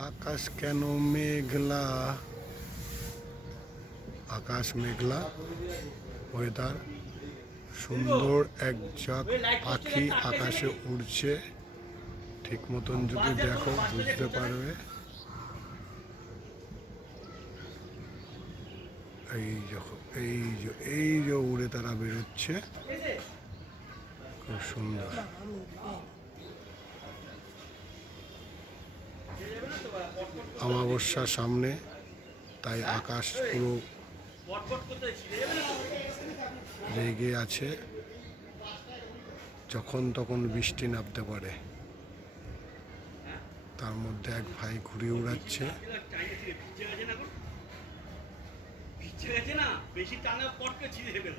আকাশ কেন মেঘলা? আকাশ মেঘলা, ওয়েদার সুন্দর, এক ঝাঁক পাখি আকাশে উড়ছে। ঠিক মতন যদি দেখো বুঝতে পারবে। এই যে উড়ে তারা বেরোচ্ছে, খুব সুন্দর। অমাবস্যার সামনে, তাই আকাশ পুরো রেগে আছে, যখন তখন বৃষ্টি নামতে পারে। তার মধ্যে এক ভাই ঘুরে উড়াচ্ছে। বেশি টানা পটকে ছিঁড়ে গেল।